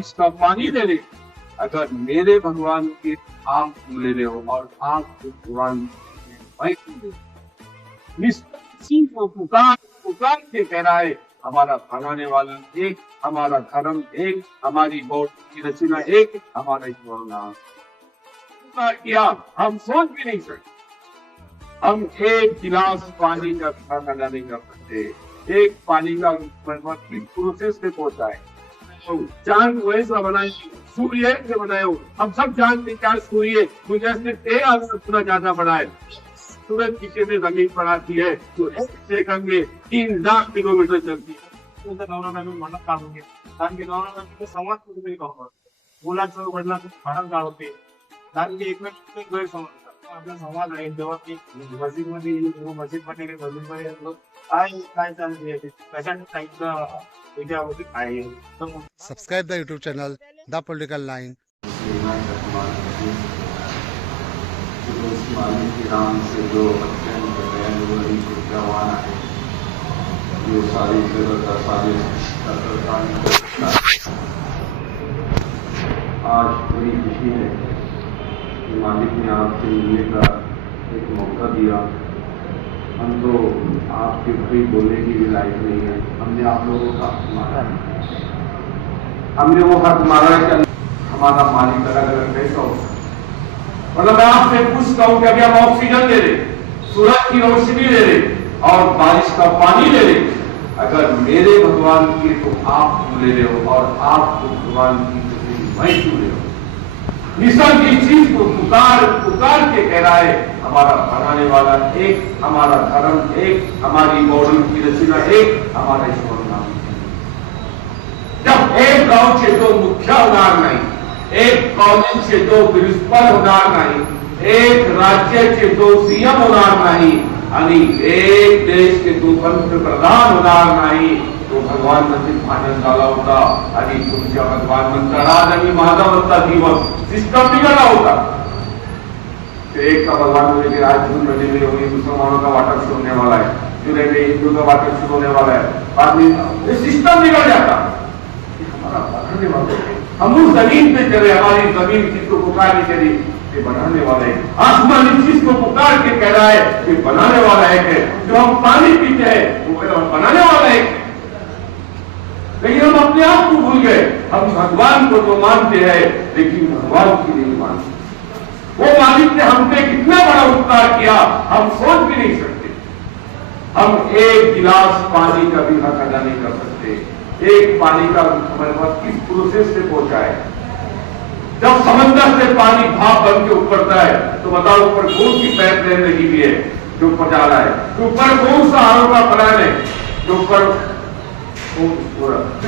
बारिश का पानी ले ले। अगर मेरे भगवान के आप ले रहे हो और आपके भगवान मैं किसी को पुकार पुकार के कह रहा है हमारा बनाने वाला एक, हमारा धर्म एक, हमारी बॉडी की रचना एक, हमारा ईश्वर किया हम सोच भी नहीं सकते। हम एक गिलास पानी का खाना नहीं कर सकते। एक पानी का प्रोसेस से पहुंचा है। चांद वैसा बनाए, सूर्य से बनाए हो, हम सब जानते क्या सूर्य जैसे पूरा ज्यादा बड़ा है। सूरज पीछे से जमीन पर आती है तो एक सेकंड में 3 लाख किलोमीटर चलती है। एक आपला संवाद आहे जेव्हा की मस्जिदमध्ये मस्जिद मध्ये मस्जिदमध्ये काय चालते कशा टाईपचा विचार आहे। Subscribe the YouTube channel The Political Line. नाम से जो अत्यंत दयालु विद्यावान है, ये सारी जगत सारे आज बड़ी खुशी है कि मालिक ने आपसे मिलने का एक मौका दिया। हम तो आपके भरी बोलने की भी लायक नहीं है। हमने आप लोगों का मारा है, हमने वो हक मारा है कि हमारा मालिक अलग अलग कैसा हो। मतलब मैं आपसे पूछता हूं कि अभी हम ऑक्सीजन ले रहे, सूरज की रोशनी ले रहे और बारिश का पानी ले रहे। अगर मेरे भगवान की तो आप क्यों ले रहे हो और आपको भगवान की तो मैं क्यों ले रहा हूं। निसर्ग इस चीज को पुकार पुकार के कह रहा है हमारा बनाने वाला एक, हमारा धर्म एक, हमारी बॉडी की रचना एक, हमारा ईश्वर नाम। जब एक गांव से तो मुखिया होणार नाही, एक कॉलेज से तो प्रिन्सिपल होणार नाही, एक राज्य से तो सीएम होणार नाही आणि एक देश के तो पंतप्रधान होणार नाही, तो भगवान नजीक आनंद आला होता आणि तुमच्या भगवान म्हणतात आणि माझा म्हणता दिवस सिस्टम बिगड़ा होता। एक का भगवान बोले कि आज जून महीने में होगी मुसलमानों का वाटर शुरू होने वाला है, जुलाई में हिंदुओं का वाटर शुरू होने वाला है, बाद में ये सिस्टम बिगड़ जाता। हमारा बनाने वाला है, हम उस जमीन पे चले, हमारी जमीन जिसको पुकार नहीं चली ये बनाने वाला है। आसमान इस चीज को पुकार के कह रहा है कि बनाने वाला है। जो हम पानी पीते हैं वो बनाने वाला है, लेकिन हम अपने आप को भूल गए। हम भगवान को तो मानते हैं लेकिन भगवान की नहीं मानते। वो मालिक ने हम पे कितना बड़ा उपकार किया हम सोच भी नहीं सकते। हम एक गिलास पानी का भी हक अदा नहीं कर सकते। एक पानी का हमारे पास किस प्रोसेस से पहुंचा है। जब समंदर से पानी भाप बन के उतरता है तो बताओ ऊपर कौन सी पैर तैर रही हुई है जो ऊपर जा रहा है, तो ऊपर कौन सा आरों का प्लान है जो ऊपर।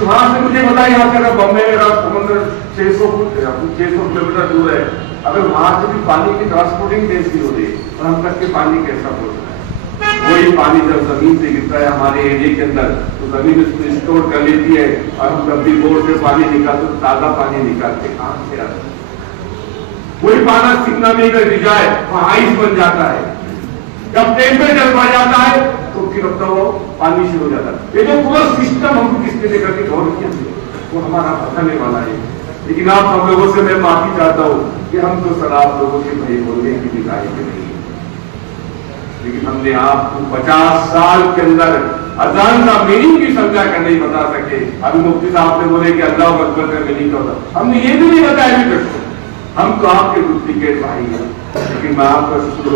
वहां से मुझे बताया यहाँ से अगर बम्बई में समुद्र 600 किलोमीटर दूर है, अगर वहां से भी पानी की ट्रांसपोर्टिंग कैसी हो रही है और हम तक के पानी कैसा पहुंच रहा है। वही पानी जब जमीन से गिरता है हमारे एरिया के अंदर तो जमीन उसको स्टोर कर लेती है और हम जब भी बोर से पानी निकालते तो ताजा पानी निकालते कहां से आता है। वही पाना सिकना में अगर गिर जाए वहां आइस बन जाता है। जब टेम्परेचर बढ़ जाता है तो फिर अब तो पानी शुरू हो जाता है। ये जो पूरा सिस्टम हमको किसने लेकर के गौर किया वो हमारा बताने वाला है। लेकिन आप सब लोगों से मैं माफी चाहता हूँ कि हम तो सर आप लोगों के भय बोलने की भी लायक नहीं है, लेकिन हमने आपको 50 साल के अंदर अजान का मीनिंग भी समझा कर नहीं बता सके। अभी मुफ्ती साहब ने बोले कि अल्लाह अकबर का मीनिंग होता, हमने ये भी नहीं बताया अभी तक। हम तो आपके डुप्लीकेट भाई हैं, लेकिन मैं आपका शुक्र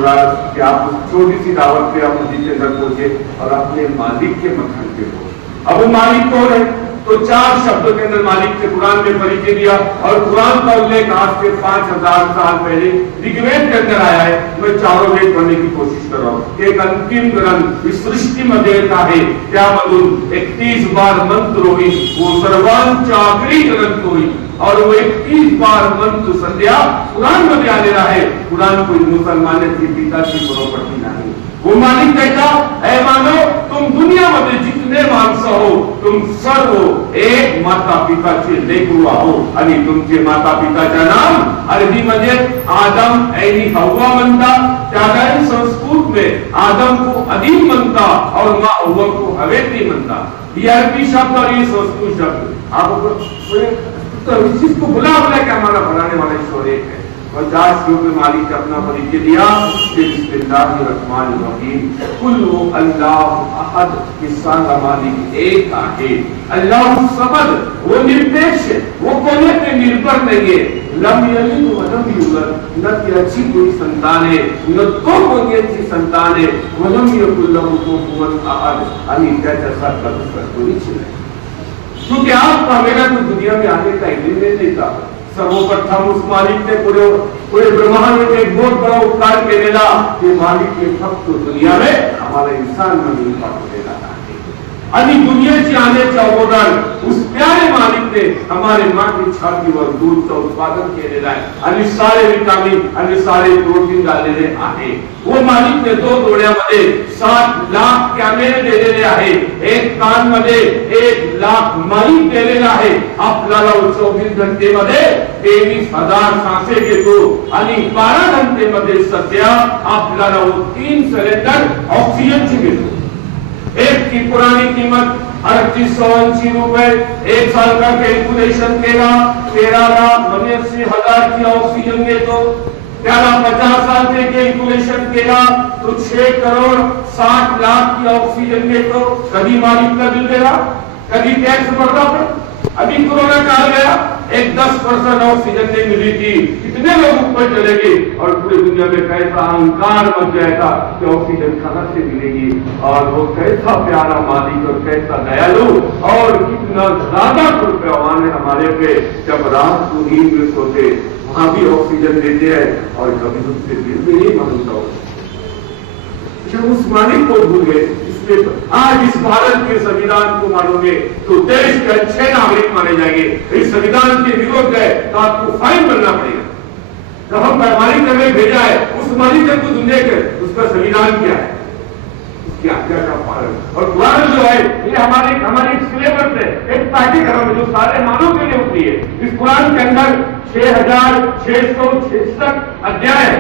कि आप छोटी सी दावत पे आप मस्जिद के अंदर पहुंचे और अपने मालिक के मकान पे पहुंचे। अब वो मालिक कौन है तो 4 शब्दों के अंदर मालिक से कुरान में परिचय दिया और कुरान का उल्लेख आज से 5000 साल पहले ऋग्वेद के अंदर आया है। मैं चारों वेद पढ़ने की कोशिश कर रहा हूँ। एक अंतिम ग्रंथ इस सृष्टि मध्ये आहे त्यामधून 31 बार मंत्र होई, वो सर्वांचागरी ग्रंथ होई और वो 31 बार मंत्र संध्या कुरान मध्ये आलेला आहे। कुरान कोई मुसलमानाची पिताची प्रॉपर्टी नाही। वो मालिक कहता ऐ मानो तुम दुनिया मध्ये जितने माणसं हो तुम सर्व एक माता पिताचे लेकरू आहो आणि तुमचे माता पिताचे नाम अरबी मध्ये आदम आणि हव्वा म्हणतात। त्यागाई संस्कृत में आदम को अदीम म्हणता और माँ हव्वा को हवेती म्हणता। ये अरबी शब्द और ये संस्कृत शब्द आपको तो इस चीज को बुला बुला के हमारा बनाने वाला ईश्वर एक है। 50 रुपये मालिक ने अपना परिचय दिया, कुल्लु अल्लाह अहद, किस्सा का मालिक एक आहे, अल्लाह समद, वो निरपेक्ष है, वो कोई पे निर्भर नहीं है, लम यलिद व लम यूलद, न कि अच्छी कोई संतान है, न तो कोई अच्छी संतान है, व लम यकुल लहु कुफुवन अहद, अभी कैसा सब कर कोई नहीं। क्योंकि आपका मेरा तो दुनिया में आने का इल्म नहीं था। सर्वप्रथम उस मालिक ने पूरे ब्रह्मांड में एक बहुत बड़ा उपकार के देना कि मालिक के भक्त दुनिया में हमारा इंसान में देना आणि दुनियाची आण्याच्या अगोदर उस प्यारे मालिक ने हमारे माँ की छातीवर दूध का उत्पादन केलेला आहे आणि सारे विटामिन आणि सारे प्रोटीन डाललेले आहे। वो मालिक ने 2 डोळ्यामध्ये 7 लाख कॅमेरे दिलेले आहे, एक कान मध्ये 1 लाख माईक दिलेला आहे। आपल्याला 24 घंटेमध्ये 23,000 सांसे घेतो आणि 12 घंटेमध्ये सध्या आपल्याला 3 सिलेंडर ऑक्सीजनचे घेतो। एक की पुरानी कीमत 3880 रुपए, 1 साल का कैलकुलेशन केला 13,89,000 की ऑक्सीजन घेतो। त्याला 50 साल से कैलकुलेशन केला तो 6 करोड़ 60 लाख की ऑक्सीजन घेतो। कभी मालिक का बिल देगा, कभी टैक्स भरना पड़ा। अभी कोरोना काल गया, एक 10% ऑक्सीजन नहीं मिली थी, कितने लोग ऊपर चले गए और पूरी दुनिया में कैसा अहंकार मच जाएगा कि ऑक्सीजन कहां से मिलेगी। और वो कैसा प्यारा मालिक और कैसा दयालु और कितना ज्यादा कृपावान है हमारे पे। जब रात को नींद में सोते वहां भी ऑक्सीजन देते हैं और कभी उससे दिल भी नहीं मानता। जब उस मालिक को भूल गए, आज इस भारत के संविधान को मानोगे तो देश के अच्छे नागरिक माने जाएंगे। इस संविधान के विरोध गए तो आपको फाइन भरना पड़ेगा। जब हम मालिक ने हमें भेजा है, उस मालिक ने तो दुनिया के उसका संविधान क्या है, उसकी आज्ञा का पालन। और कुरान जो है ये हमारी सिलेबस है, एक पाठ्यक्रम जो सारे मानव के लिए होती है। इस कुरान के अंदर 6,666 अध्याय है,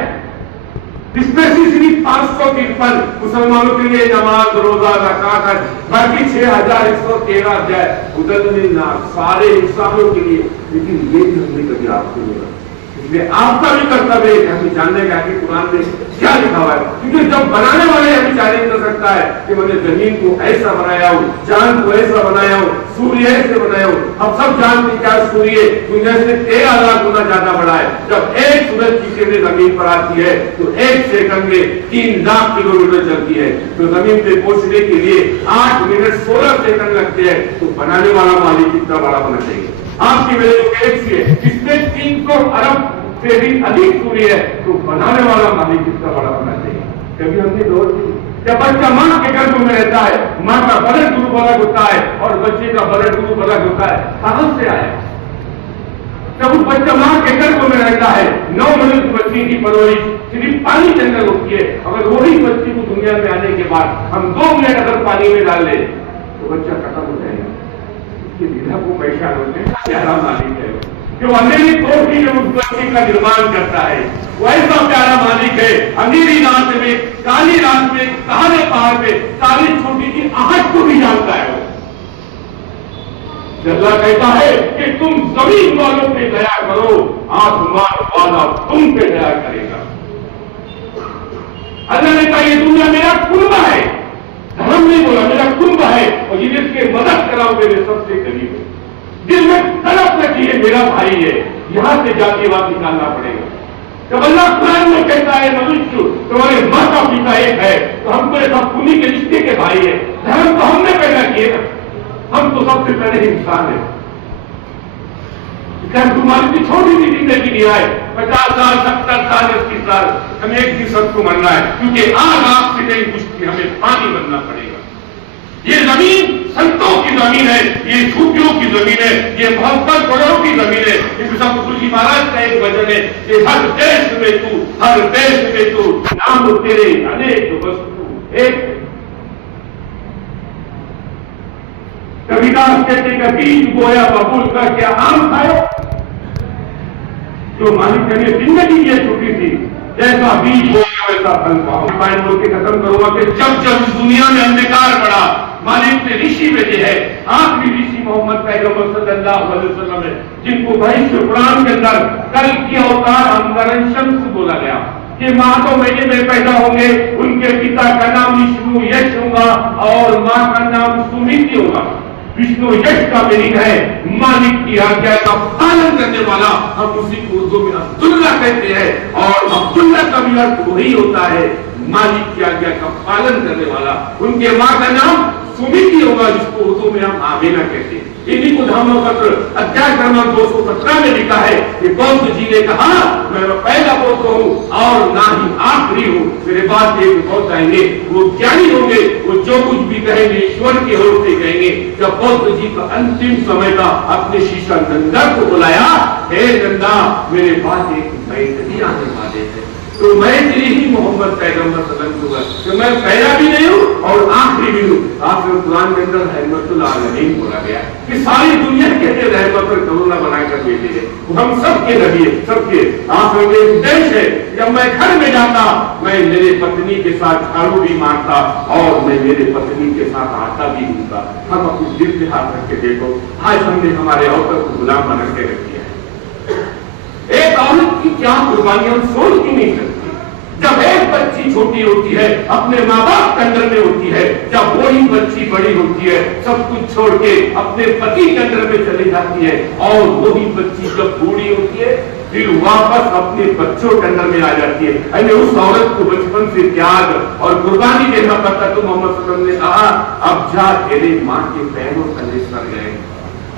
इसमें से सिर्फ 553 मुसलमानों के लिए नमाज रोजा ज़कात है, बाकी 6,113 अध्याय उदल्लिना सारे इंसानों के लिए। लेकिन ये भी हमने कभी आपको नहीं बताया, इसलिए आपका भी कर्तव्य है हमें जानने का कि कुरान में क्या लिखा हुआ है। क्योंकि जब बनाने वाले हमें चैलेंज कर सकता है कि मैंने जमीन को ऐसा बनाया हूँ, चांद को ऐसा बनाया हूँ, सूर्य ऐसे बनाया हूँ। हम सब जानते क्या सूर्य दुनिया से 13,000 गुना ज्यादा बड़ा है। जब एक सूरज की किरणें जमीन पर आती है तो 1 सेकंड में 3 लाख किलोमीटर चलती है। तो जमीन पे पहुंचने के लिए 8 मिनट 16 सेकंड लगते हैं। तो बनाने वाला मालिक कितना बड़ा होना चाहिए। आपकी मेरे जो गैलेक्सी है इसमें 300 अरब से भी अधिक सूर्य है, तो बनाने वाला मालिक कितना बड़ा होना चाहिए। कभी हमने गौर की? जब बच्चा मां के गर्भ में रहता है, मां का ब्लड ग्रुप अलग होता है और बच्चे का ब्लड ग्रुप अलग होता है। कहां से आया? जब उस बच्चा मां के गर्भ में रहता है, 9 महीने की बच्ची की परवरिश सिर्फ पानी के अंदर होती है। अगर वही बच्ची को दुनिया में आने के बाद हम 2 मिनट अगर पानी में डाल ले तो बच्चा खत्म हो जाएगा। इसकी लीला को पहचान होते हैं प्यारा मालिक है जो अंधेरी कोठी में उस बच्चे का निर्माण करता है। वो ऐसा प्यारा मालिक है, अंधेरी रात में, काली रात में, काले पहाड़ में, काली छोटी की आहट को भी जानता है। अल्लाह कहता है कि तुम जमीन वालों पे दया करो, आसमान वाला तुम पे दया करेगा। अल्लाह ने कहा ये दुनिया मेरा कुंभ है, धर्म नहीं बोला, मेरा कुंभ है और ये जिसके मदद कराओ मेरे सबसे करीब है, जिसमें तड़प रखी है मेरा भाई है। यहां से जातिवाद निकालना पड़ेगा। जब अल्लाह कुरान में कहता है मनुष्य तुम्हारे माता पिता एक है तो हम तो सब खूनी के रिश्ते के भाई है। धर्म तो हमने पैदा किए ना, हम तो सबसे पहले इंसान है। तुम्हारी भी छोटी सी जिंदगी नहीं आए, 50 साल 70 साल 80 साल, हमें एक दिन सबको मरना है। क्योंकि आग आपसे नहीं पूछती, हमें पानी बनना पड़ेगा। ये जमीन संतों की जमीन है, ये झूठियों की जमीन है, ये मोहब्बत बड़ों की जमीन है। इस सब तुलसी महाराज का एक वचन है कि हर देश में तू, हर देश में तू, नाम तेरे अनेक वस्तु एक। कबीरदास कहते का बीज बोया बबूल का क्या आम खायो। जो मालिक ने जिंदगी ये छोटी थी, जैसा बीज बोया वैसा फल पाओ। बोल के खत्म करूंगा कि जब जब इस दुनिया में अंधकार बढ़ा, मालिक ने ऋषि भेजे है, आखिरी ऋषि मोहम्मद पैगंबर सल्लल्लाहु अलैहि वसल्लम है, जिनको भविष्य कुरान के अंदर कल की अवतार अंतरण शम्स बोला गया। ये माँ तो महीने में पैदा होंगे, उनके पिता का नाम विष्णु यश होगा और माँ का नाम सुमिति होगा। विष्णु यश का मीनिंग है मालिक की आज्ञा का पालन करने वाला। हम उसी को उर्दू में अब्दुल्ला कहते हैं और अब्दुल्ला का भी अर्थ वही होता है, मालिक की आज्ञा का पालन करने वाला। उनके माँ का नाम सुमिति होगा, जिसको उर्दू में हम आमीना कहते हैं। इन्हीं को धर्मपत्र अध्याय क्रमांक 217 में लिखा है कि बौद्ध जी ने कहा, मैं पहला बौद्ध हूँ और ना ही आखिरी हूँ, मेरे बाद एक बौद्ध आएंगे, वो ज्ञानी होंगे, वो जो कुछ भी कहेंगे ईश्वर की ओर से कहेंगे। जब बौद्ध जी का अंतिम समय था, अपने शिष्य नंदा को बुलाया, हे नंदा, मेरे बाद एक नई आने वाले हैं, तो मैं तेरी ही मोहम्मद पैगंबर सल्लल्लाहु अलैहि वसल्लम, तो मैं पहला भी नहीं हूँ और आखिरी भी हूँ। आपने कुरान के अंदर रहमतुल आलमीन बोला गया कि सारी दुनिया के लिए रहमत और करुणा बनाकर भेजे गए, हम सबके नबी है, सबके। आपके उद्देश्य है, जब मैं घर में जाता, मैं मेरे पत्नी के साथ झाड़ू भी मारता और मैं मेरे पत्नी के साथ आटा भी दूंगा। हम अपने दिल पे हाथ रख के देखो, आज हमने हमारे औरत को गुलाम बना के रख दिया है। एक औरत की क्या कुर्बानी हम सोच ही नहीं सकते। जब एक बच्ची छोटी होती है, अपने माँ बाप के अंदर में होती है, जब वही बच्ची बड़ी होती है, सब कुछ छोड़ के अपने पति के अंदर में चली जाती है, और वही बच्ची जब बूढ़ी होती है, फिर वापस अपने बच्चों के अंदर में आ जाती है। यानी उस औरत को बचपन से त्याग और कुर्बानी देना पड़ता। तो मोहम्मद सल्लल्लाहु अलैहि वसल्लम ने कहा, अब जा तेरे माँ के पैरों तले सर गए।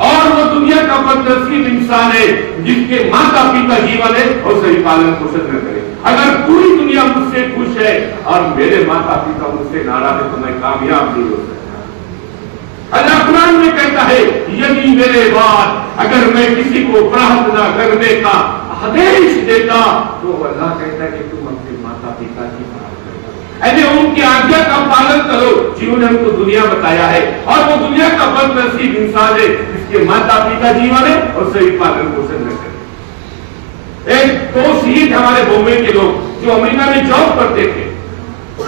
और वो दुनिया का बदनसीब इंसान है जिसके माता पिता जीवन है और सही पालन पोषण न करे। अगर पूरी दुनिया मुझसे खुश है और मेरे माता पिता मुझसे नाराज है, तो मैं कामयाब नहीं हो सकता। अल्लाह कुरान में कहता है, यदि मेरे बाद अगर मैं किसी को प्रार्थना करने का आदेश देता, तो अल्लाह कहता है कि तुम अपने माता पिता की ऐसे उनकी आज्ञा का पालन करो। जिन्होंने हमको दुनिया बताया है, और वो दुनिया का बदनसीब इंसान है जिसके माता पिता जीवन है और सही पालन पोषण न करे। एक दो शहीद हमारे बॉम्बे के लोग जो अमेरिका में जॉब करते थे,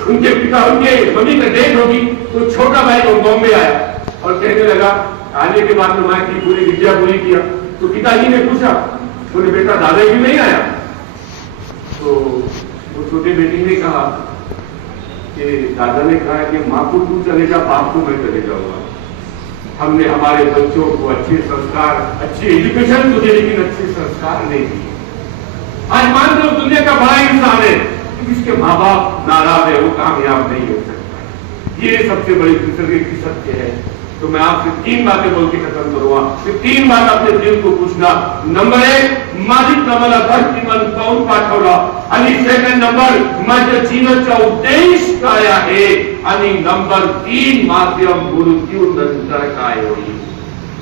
उनके पिता, उनके मम्मी का डेथ होगी, तो छोटा भाई वो बॉम्बे आया और कहने लगा, आने के बाद माँ की पूरी विद्या पूरी किया। तो पिताजी ने पूछा, बोले बेटा दादाजी नहीं आया? तो वो छोटी बेटी ने कहा कि दादा ने कहा कि माँ को तू चले जा, बाप को मैं चले जाऊंगा। हमने हमारे बच्चों को अच्छे संस्कार, अच्छी एजुकेशन तो दी, लेकिन अच्छे संस्कार नहीं दिए। आज मान लो दुनिया का बड़ा इंसान है, जिसके माँ बाप नाराज है, वो कामयाब नहीं हो सकता। ये सबसे बड़ी दूसरे की सत्य है। तो मैं आपसे 3 बातें बोल के खत्म करूंगा। फिर 3 बात अपने दिल को पूछना। नंबर 1, माझी मला धरती मन पाऊल पाठवला, आणि सेकंड नंबर माझ्या जीवनाचा उद्देश काय आहे, आणि नंबर 3 माध्यम मृत्यू नंतर काय होईल।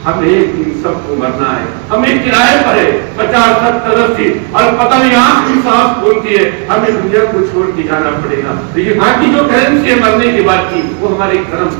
हम एक दिन सबको मरना है, हमें किराए पर है 50, 70, 80 और पता नहीं आखिरी सांस बोलती है, हमें दुनिया को छोड़ के जाना पड़ेगा। तो ये बाकी जो करेंसी है मरने के बाद की, वो हमारे कर्म।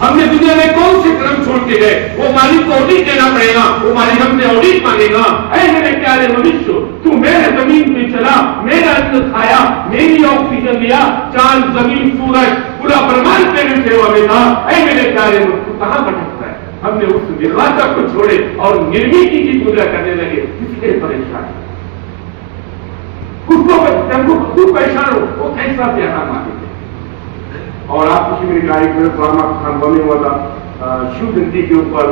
हमने दुनिया में कौन से कर्म छोड़ के गए, वो मालिक को ऑडिट देना पड़ेगा, वो मालिक हमसे ऑडिट मांगेगा। ऐ मेरे प्यारे मनुष्य, तू मेरे जमीन पे चला, मेरा अन्न खाया, मेरी ऑक्सीजन लिया, चांद, जमीन, सूरज, पूरा ब्रह्मांड तेरी सेवा में था। ऐ मेरे प्यारे मनुष्य, तू कहां भटकता है? हमने उस निर्माता को छोड़े और निर्मित की पूजा करने लगे, इसलिए परेशान। खुद परेशान हो, वो कैसा प्यारा मालिक। और आप किसी मेरी कार्यक्रम ड्रामा बने हुआ था शिव जयंती के ऊपर,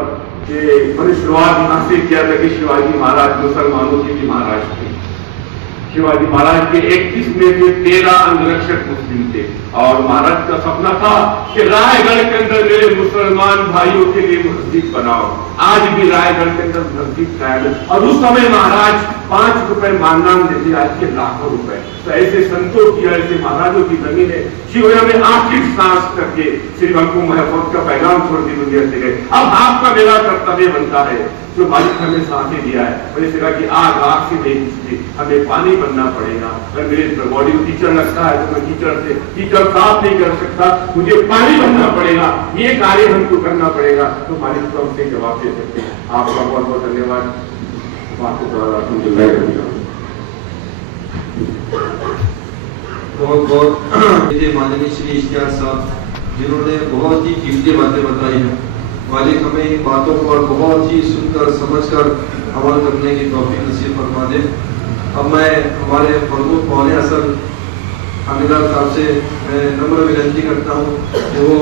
मैंने शुरुआत यहाँ से किया था कि शिवाजी महाराज मुसलमानों के भी महाराज थे। शिवाजी महाराज के 21 में से 13 अंगरक्षक मुस्लिम थे, और महाराज का सपना था कि रायगढ़ के अंदर मेरे मुसलमान भाइयों के लिए मस्जिद बनाओ। आज भी रायगढ़ के अंदर मस्जिद कायम है, और उस समय महाराज 5 रुपए मानदान देते, आज के लाखों रुपए। तो ऐसे संतों की, ऐसे महाराजों की जमीन है। शिवया में आखिर सांस करके श्री बंकू महफूज का पैगाम छोड़ दी दुनिया से गए। अब आपका मेरा कर्तव्य बनता है, जो मालिक हमें सांसें दिया है, मैंने कहा कि आग से नहीं पूछती, हमें पानी बनना पड़ेगा। अगर मेरे बॉडी को कीचड़ लगता है तो मैं कीचड़ साफ नहीं कर सकता, मुझे पानी बनना पड़ेगा। ये कार्य हमको करना पड़ेगा, तो मालिक को हमसे जवाब दे सकते हैं। आपका बहुत बहुत धन्यवाद। बहुत बहुत माननीय श्री इश्तियाक साहब जिन्होंने बहुत ही कीमती बातें बताई हैं। मालिक हमें इन बातों पर बहुत ही सुनकर समझकर अमल करने की तौफीक नसीब फरमा दे। अब मैं हमारे प्रमुख मौलाना हसन हामिदार साहब से मैं नम्र विनंती करता हूँ कि वो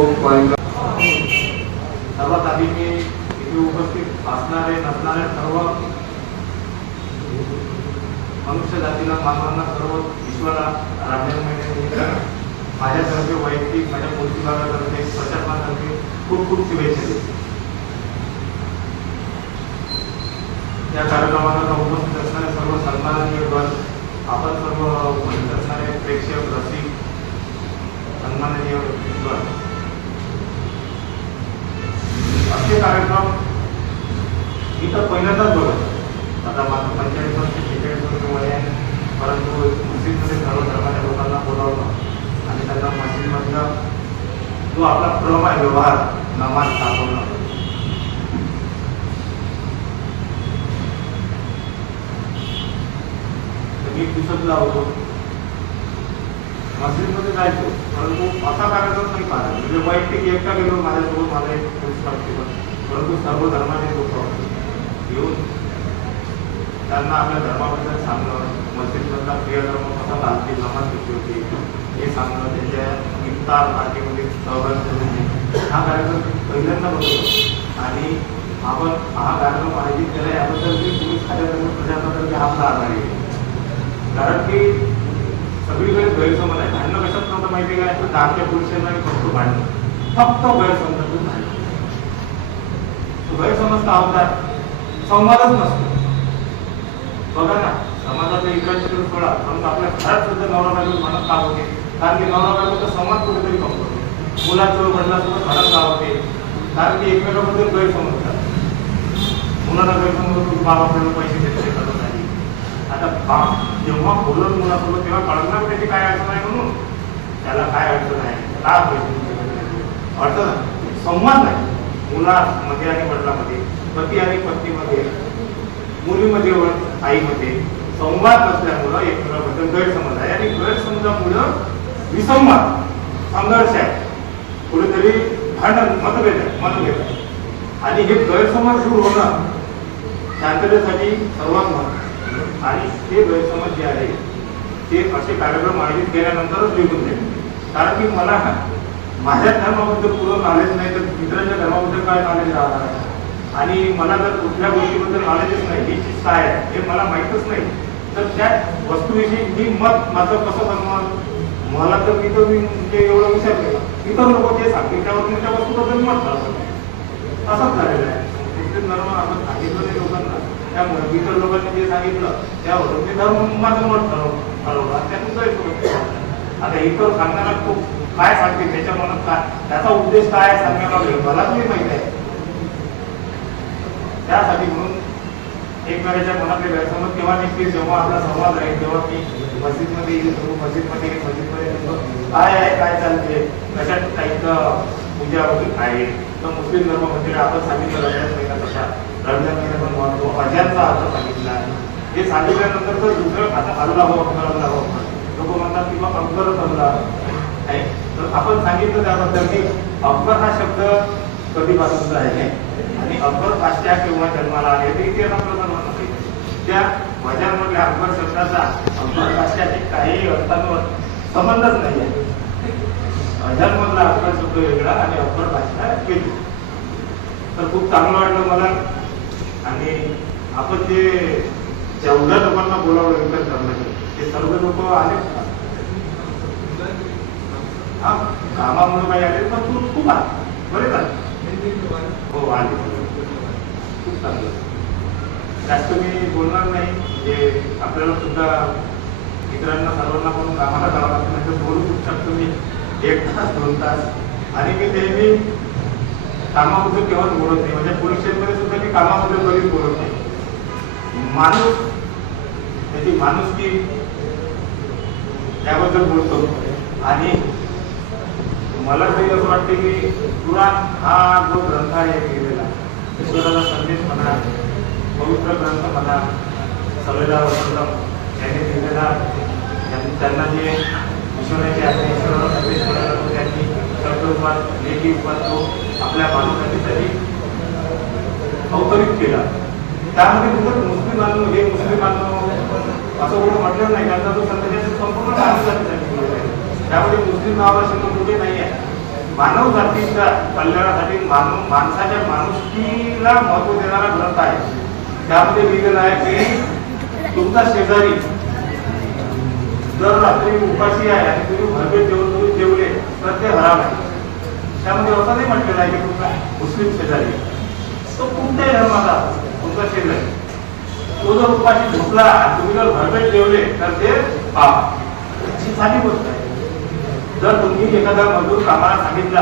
सर्वात आधी मी इथे उपस्थित असणारे नसणारे सर्व मनुष्य जातीला, मानवांना, सर्व ईश्वरा राज्यांमध्ये माझ्यातर्फे वैयक्तिक माझ्या पोलीस विभागातर्फे प्रशासनातर्फे खूप खूप शुभेच्छा देतो. या कार्यक्रमाला उपस्थित असणारे सर्व सन्माननीय गण, आपण सर्व उपस्थित असणारे प्रेक्षक, रसिक, सन्माननीय गण, असे कार्यक्रम इथं पहिल्यांदाच बघत. आता माझं 45 वर्ष 46 वर्ष वय आहे, परंतु मस्जिदमध्ये सर्व धर्माच्या लोकांना बोलावलं आणि त्यांना मस्जिदमधला जो आपला क्रम आहे, व्यवहार, नमाज दाखवणं, मी दिसत लावतो. मस्जिदमध्ये जायचो, परंतु असा कार्यक्रम नाही पाहिला. म्हणजे वैयक्तिक एकटा गेलो, माझ्यासोबत माझा एक पोलीस कॉन्स्टेबल, परंतु सर्व धर्माचे लोक येऊन त्यांना आपल्या धर्माबद्दल सांगणं, मस्जिदमधला क्रियाक्रम कसा घालतील, नमाज कशी होती हे सांगणं, त्यांच्या इफ्तार पार्टीमध्ये सहभाग करून हा कार्यक्रम पहिल्यांदा बघतो. आणि आपण हा कार्यक्रम आयोजित केला याबद्दल मी पोलीस खात्यातर्फे, प्रशासनातर्फे आपला आभारी आहे. कारण की सगळीकडे गैरसमज आहे. भांडणं कशात नव्हतं माहिती काय, तर दारच्या पुरुषांना फक्त भांडणं, फक्त गैरसमजातून भांडणं. गैरसमज का होतात, संवादच नसतो. बघा ना, समाजातल्या इकडच्या सोडा, परंतु आपल्या घरात सुद्धा नवरा बायको भांडण का होते, कारण की नवरा बायकोचा संवाद कुठेतरी कम होतो. मुलाचं वडिलांसोबत भांडण का होते, कारण की एकमेकांबद्दल गैरसमज होतात. मुलांना गैरसमज होतो, बाबा आपल्याला पैसे देते करत नाही. आता जेव्हा बोलत मुलासोबत तेव्हा कळणार त्याची काय अडचण आहे, म्हणून त्याला काय अडचण आहे, का अडचण संवाद नाही. मुलामध्ये आणि वडिलांमध्ये, पती आणि पत्नीमध्ये, मुलीमध्ये व आईमध्ये संवाद नसल्यामुळं एकमेकांबद्दल गैरसमज आहे. आणि गैरसमजामुळं विसंवाद, संघर्ष आहे, कुठेतरी भांडण, मतभेद आहे. आणि हे गैरसमज दूर होणं शांततेसाठी सर्वात महत्त्वाचं. आणि ते गैरसमज जे आहे ते असे कार्यक्रम आयोजित केल्यानंतरच निघून जाईल. कारण की मला माझ्या धर्माबद्दल पूर्ण नॉलेज नाही, तर मित्रांच्या धर्माबद्दल काय नॉलेज राहणार आहे. आणि मला जर कुठल्या गोष्टीबद्दल नॉलेजच नाही, ही चीज काय आहे हे मला माहीतच नाही, तर त्या वस्तूविषयी मी मत माझं कसं बनवणार. मला तर मी म्हणजे एवढं विचार केला, इतर लोक जे सांगतील त्यावर मी त्या वस्तूबद्दल मत ठरवतो. असंच झालेलं आहे. मुस्लिम धर्म आपण सांगितलं नाही लोकांना, त्यामुळे इतर लोकांनी जे सांगितलं त्यावरून मी धर्म माझं मत ठरवलं. त्यातून जायचं. आता इतर सांगणारा खूप काय सांगते, त्याच्या मनात काय, त्याचा उद्देश काय सांगण्याला मला तुम्ही माहिती आहे. त्यासाठी म्हणून एकमेकांच्या मनातले गैरसमज तेव्हा निघतील जेव्हा आपला संवाद राहील, तेव्हा मी मस्जिदमध्ये येतो, मस्जिदमध्ये काय आहे, काय चालते, कशा टाईपचं पूजा वगैरे आहे. तर मुस्लिम धर्मामध्ये आपण सांगितलं रमजान महिना कशा, रमजान महिन्याचा महत्व, अजानचा अर्थ सांगितला. हे सांगितल्यानंतर तर दुसरं आता अल्लाह अल्लाह लोक म्हणतात की मग अकबरच अल्लाह आहे. तर आपण सांगितलं त्याबद्दल की अकबर हा शब्द कधीपासूनचा आहे आणि अकबर पाचशा केव्हा जन्माला आले ते इतिहास आपल्याला नव्हते. त्या वजांमधल्या अकबर शब्दाचा अकबर पाचशाची काही अर्थांवर संबंधच नाही आहे. अजांमधला अकबर शब्द वेगळा आणि अकबर पाचशा वेगळी. तर खूप चांगलं वाटलं मला. आणि आपण जे जेवढ्या लोकांना बोलावलं विकत करण्याचे ते सर्व लोक आले. हा कामामुळे काही आले पण खूप आले, बरेच आले. हो आले, खूप चांगलं. जास्त मी बोलणार नाही. जे आपल्याला सुद्धा मित्रांना सर्वांना पण कामाला जावं लागतं, नाही तर बोलू शकतो मी 1 तास 2 तास. आणि मी नेहमी कामाबद्दल केव्हाच बोलत नाही. म्हणजे पोलीस स्टेशनमध्ये सुद्धा मी कामाबद्दल कधीच बोलत नाही. माणूस, त्याची माणुसकी त्याबद्दल बोलतो. आणि मला तरी असं वाटते की कुराण हा जो ग्रंथ आहे लिहिलेला, ईश्वराचा संदेश म्हणा, पवित्र ग्रंथ म्हणा, सल्लल्लाहु अलैहि वसल्लम यांनी लिहिलेला, त्यांना जे ईश्वराचे आपल्या ईश्वराला संदेश मिळाला तो त्यांनी रूपात लेखी रूपात तो आपल्या माणुसकीसाठी अवतरित केला. त्यामध्ये कुठं मुस्लिम बांधव हे मुस्लिम बांधव असं कुठं म्हटलं नाही, कारण तो संतांच्या संपूर्ण मानवजातीसाठी बोलत आहे. त्यामध्ये मुस्लिम नावाला शब्द कुठे नाही आहे. मानव जातीच्या कल्याणासाठी माणसाच्या माणुसकीला महत्व देणारा ग्रंथ आहे. त्यामध्ये लिहिलेलं आहे की तुमचा शेजारी जर रात्री उपाशी आहे आणि तुम्ही भरपेट जेवण तुम्ही जेवले तर ते हराम आहे. त्यामध्ये असं नाही म्हटलेलं आहे की तुमचा मुस्लिम शेजारी तो कोणत्याही धर्माचा तुमचा शेजारी तो जर उपाशी झोपला आणि तुम्ही जर भरपेट जेवले तर ते पाप. साधी गोष्ट आहे. जर तुम्ही एखादा मजूर कामाला सांगितला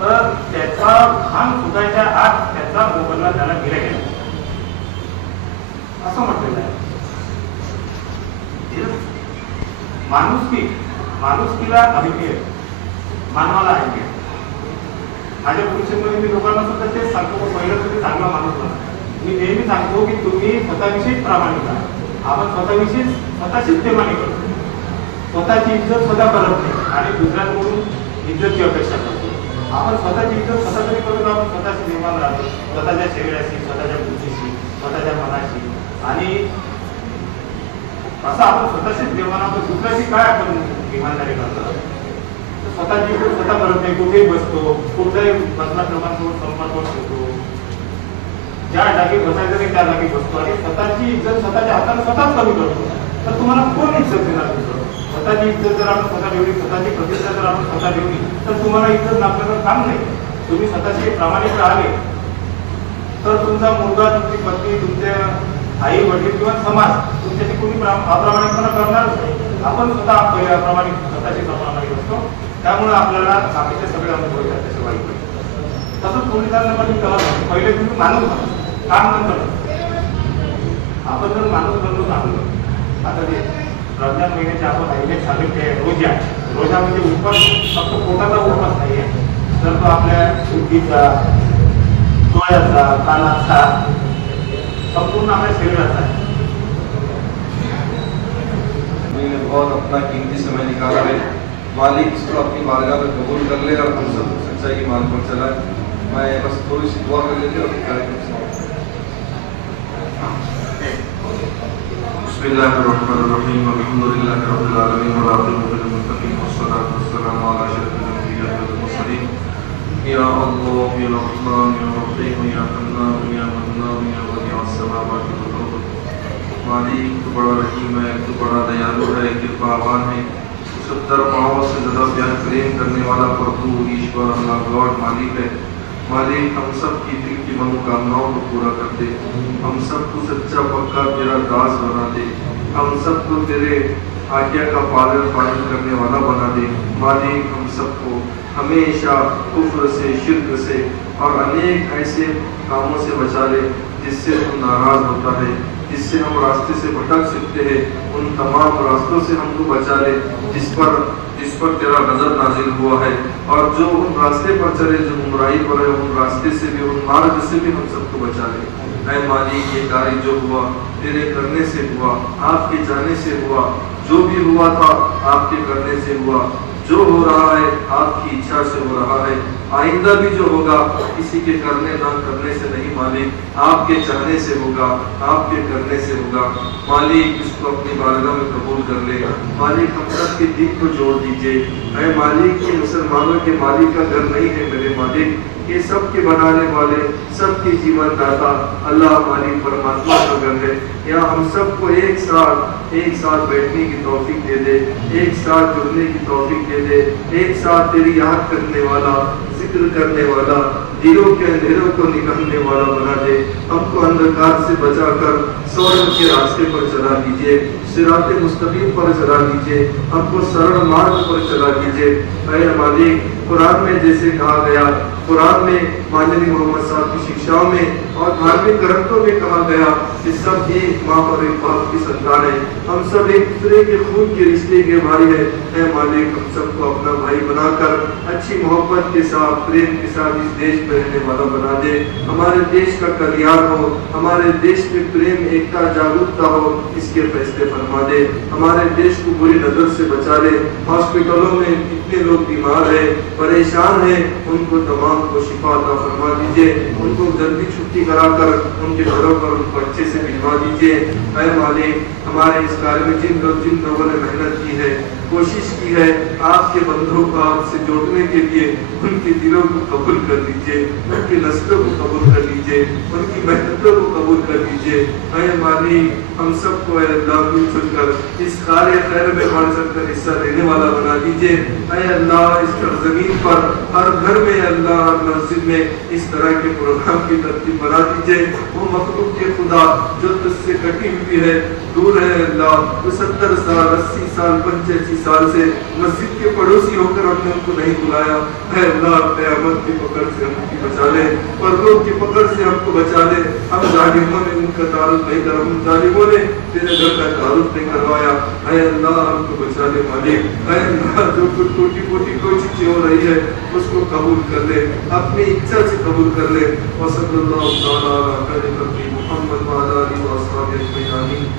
तर त्याचा खान सुटायच्या आत त्याचा मोबदला त्याला दिला गेला असं म्हटलेलं आहे. माणुसकीला अभिप्राय आहे, मानवाला आहे. माझ्या परिचयामध्ये मी लोकांना सुद्धा तेच सांगतो, पहिलं तुम्ही चांगला माणूस बना. मी नेहमी सांगतो की तुम्ही स्वतःविषयीच प्रामाणिक आहात. आपण स्वतःशीच प्रेमाने करतो. स्वतःची इज्जत स्वतः करत नाही आणि दुसऱ्यांकडून इज्जतची अपेक्षा करतो. आपण स्वतःची इज्जत स्वतः तरी करतो. आपण स्वतःशी निर्माण राहतो, स्वतःच्या शरीराशी, स्वतःच्या बुद्धीशी, स्वतःच्या मनाशी. आणि असं आपण स्वतःशीच निर्माण आहोत. दुसऱ्याची काय आपण इमानदारी करतो. स्वतःची इज्जत स्वतः करत नाही. कुठेही बसतो, कुठल्याही बसला क्रमांकासोबत संपर्क ठेवतो. ज्या जागी बसायचं नाही त्या जागी बसतो आणि स्वतःची इज्जत स्वतःच्या हाताने स्वतःच कमी करतो. तर तुम्हाला कोण इज्जत देणार? स्वतःची इज्जत जर आपण स्वतः ठेवली, स्वतःची प्रतिष्ठा जर आपण स्वतः ठेवली तर तुम्हाला इज्जत नापल्याचं काम नाही. तुम्ही स्वतःशी प्रामाणिक राहिले तर तुमचा मुलगा, तुमची पत्नी, तुमचे आई वडील किंवा समाज तुमच्याशी कोणी अप्रामाणिकपणा करणारच नाही. आपण स्वतः पहिले अप्रामाणिक, स्वतःशीच अप्रामाणिक असतो. त्यामुळे आपल्याला बाकीचे सगळे अनुभव येतात त्याचे वाईट. तसंच पोलिसांना पण पहिले तुम्ही माणूस काम नंतर आपण जर माणूस बनलो चांगलं. आता ते रमजान महिन्याचे आपण आयोजन सांगितले रोजा म्हणजे उपवास फक्त पोटाचा उपवास नाही आहे, तर तो आपल्या बुद्धीचा, डोळ्याचा, कानाचा, संपूर्ण आपल्या शरीराचा आहे. मैंने बहुत अपना कीमती समय निकाला है. मालिक इसको अपनी बारगाह में कबूल कर ले और हम सब सच्चाई की मार्ग पर चलाए. मैं बस थोड़ी सी दुआ कर लेते और कार्यक्रम समाप्त. बिस्मिल्लाहिर्रहमानिर्रहीम. अल्हम्दुलिल्लाहि रब्बिल आलमीन व आखिरुल मुत्तकीन वस्सलातु वस्सलामु अला अशरफिल अंबिया वल मुरसलीन. या अल्लाह या रहमान या रहीम या हन्नान या मन्नान या वलियस समावाति वल अर्द. मालिक तू बड़ा रहीम है, तू बड़ा दयालु है, कृपावान है. 70 पाँव से ज़्यादा प्यार प्रेम करने वाला प्रभु ईश्वर अल्लाह गॉड मालिक है. मालिक हम सब की दिल की मनोकामनाओं को पूरा कर दे. हम सबको सच्चा पक्का तेरा दास बना दे. हम सबको तेरे आज्ञा का पालन करने वाला बना दे. मालिक हम सबको हमेशा कुफ्र से, शिर्क से और अनेक ऐसे कामों से बचा ले जिससे तू नाराज होता है, जिससे हम रास्ते से भटक सकते हैं. उन तमाम रास्तों से हमको बचा ले जिस पर तेरा गजब नाजिल हुआ है. और जो उन रास्ते पर चले जो गुमराही पर है, उन रास्ते से भी, उन मार्ग से भी हम सबको बचा ले. ऐ मालिक ये कार्य जो हुआ तेरे करने से हुआ, आपके जाने से हुआ. जो भी हुआ था आपके करने से हुआ. जो हो रहा है आपकी इच्छा से हो रहा है. आइंदा भी जो होगा किसी के करने ना करने से नहीं मालिक, आपके चाहने से होगा, आपके करने से होगा. मालिक इसको अपनी बारगाह में कबूल कर ले. मालिक हम सब के दिल को जोड़ दीजिए. ऐ मालिक ये मुसलमानों के मालिक का घर नहीं है मेरे मालिक, ये सब के बनाने वाले, सबके जीवन दाता अल्लाह मालिक परमात्मा का घर है. यहाँ हम सबको एक साथ बैठने की तौफीक दे दे, एक साथ जुड़ने की तौफीक दे दे, एक साथ तेरी याद करने वाला, जिक्र करने वाला, दिलों के अंधेरों को निकालने वाला बना दे. हमको अंधकार से बचाकर स्वर्ग के रास्ते पर चला दीजिए, सिराते मुस्तकीम पर चला दीजिए, हमको सरल मार्ग पर चला दीजिए. ऐ मालिक कुरान में जैसे कहा गया, कुरान में माननीय मोहम्मद साहब की शिक्षाओं में और धार्मिक ग्रंथों में कहा गया कि सब एक माँ और एक बाप की संतान है. हम सब एक दूसरे के खून के रिश्ते के भाई है. ऐ मालिक हम सबको अपना भाई बनाकर अच्छी मोहब्बत के साथ, प्रेम के साथ इस देश में रहने वाला बना दे. हमारे देश का कल्याण हो, हमारे देश में प्रेम, एकता, जागरूकता हो, इसके फैसले फरमा दे. हमारे देश को बुरी नजर से बचा ले. हॉस्पिटलों में कितने लोग बीमार है, परेशान है उनको तमाम को शिफा अता फरमा दीजिए, उनको जल्दी छुट्टी कराकर उनके घरों पर उनको अच्छे से भिजवा दीजिए। ऐ मालिक, हमारे इस कार्य में जिन लोगों ने मेहनत की है, कोशिश की है, आपके बंधुओं को आपसे जोड़ने के लिए उनके दिलों को कबूल कर लीजिए, उनकी नस्लों को कबूल कर लीजिए, उनकी मेहनतों को कबूल कर लीजिए। ऐ मालिक, हम सबको अल्लाह मिलजुल कर इस कार्य खैर में बढ़ सककर हिस्सा लेने वाला बना दीजिए। ऐ अल्लाह, इस जमीन पर हर घर में अल्लाह, हर मस्जिद में इस तरह के प्रोग्राम की तरतीब बना दीजिए। वो मखलूक के खुदा जो तुझसे कटी हुई है, दूर है अल्लाह, वो 70 साल 80 साल 85 साल से मस्जिद के पड़ोसी होकर हमने उनको नहीं बुलाया है अल्लाह, क़यामत की पकड़ से हमको बचा ले, पर्दों की पकड़ से हमको बचा ले। हम जालिमों ने उनका तारुफ नहीं करा, हम जालिमों ने तेरे घर का तारुफ नहीं करवाया। है अल्लाह, हमको बचा ले मालिक। है अल्लाह, जो कुछ टूटी फूटी कोई चीजें हो रही है उसको कबूल कर ले, अपनी इच्छा से कबूल कर ले। वसल्लल्लाहु तआला अला नबी मुहम्मद व अला आलिहि व अस्हाबिहि अजमईन।